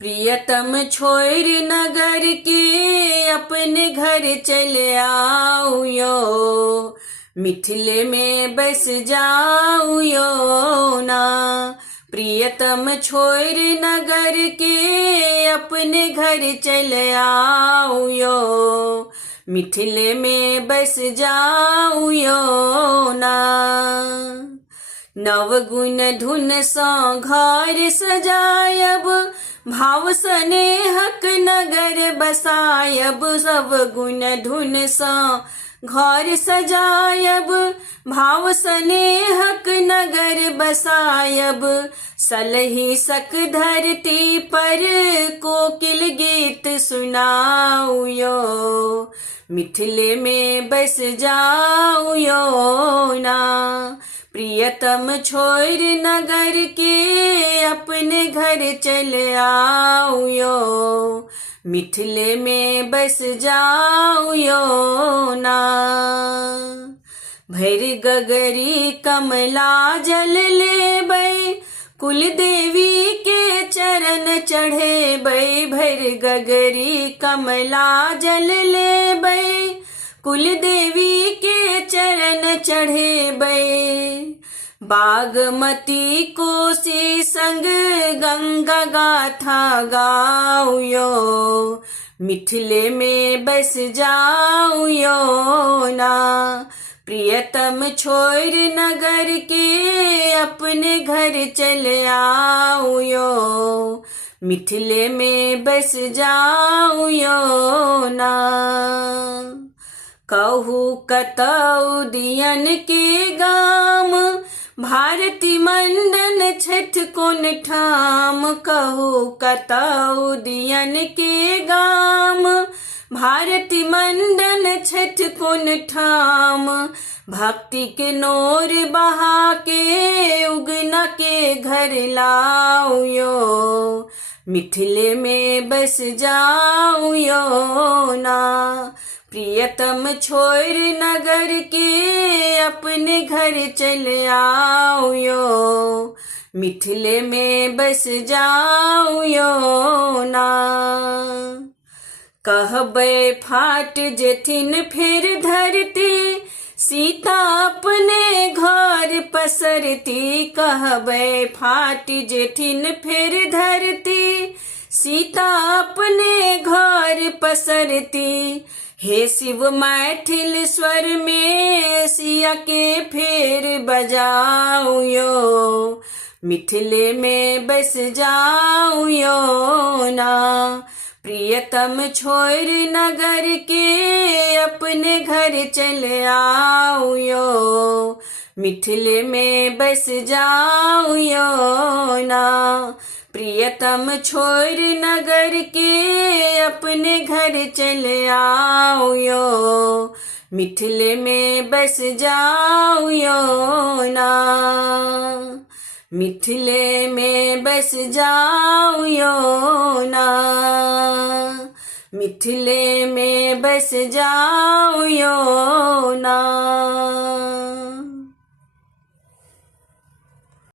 प्रियतम छोड़ नगर के अपने घर चले आओ यो, मिथिले में बस जाओ यो ना। प्रियतम छोड़ नगर के अपने घर चले आओ यो, मिथिले में बस जाओ यो ना। नवगुण धुन सा घर सजायब, भाव स्नेहक नगर बसायब। सब गुण धुन सा घर सजायब, भाव स्नेहक नगर बसायब। सलही सक धरती पर कोकिल गीत सुनाऊ यो, मिथिले में बस जाऊ यो ना। प्रियतम छोड़ नगर के अपने घर चले आओ यो, मिथिले में बस जाओ यो ना। भैर गगरी कमला जल लेबै, कुल देवी के चरण चढ़े बै। भैर गगरी कमला जल लेबै, कुल देवी के चरण चढ़े बै। बागमती कोसी संग गंगा गाथा गाओ यो, मिथिले में बस जाओ यो ना। प्रियतम छोड़ नगर के अपने घर चले आओ यो, मिथिले में बस जाओ यो ना। कहू कतौ दियन के गाम, भारती मंडन छठ कोन ठाम। कहू कतौ दियन के गाम, भारती मंडन छठ कोन ठाम। भक्ति के नोर बहा के उगना के घर लाओ यो, मिथिले में बस जाओ यो ना। प्रियतम छोड़ नगर के अपने घर चले आओ यो, मिथिले में बस जाओ यो ना। कहबै फाट जेथिन फिर धरती, सीता अपने घर पसरती। कहबै फाट जेथिन फिर धरती, सीता अपने घर पसरती। हे शिव मैथिल स्वर में सिया के फेर बजाओ यो, मिथिले में बस जाओ यो ना। प्रियतम छोड़ नगर के अपने घर चले आओ यो, मिथिले में बस जाओ यो ना। प्रियतम छोड़ नगर के अपने घर चले आओ यो, मिथिले में बस जाओ यो ना। मिथिले में बस जाओ यो ना, मिथिले में बस जाओ यो ना।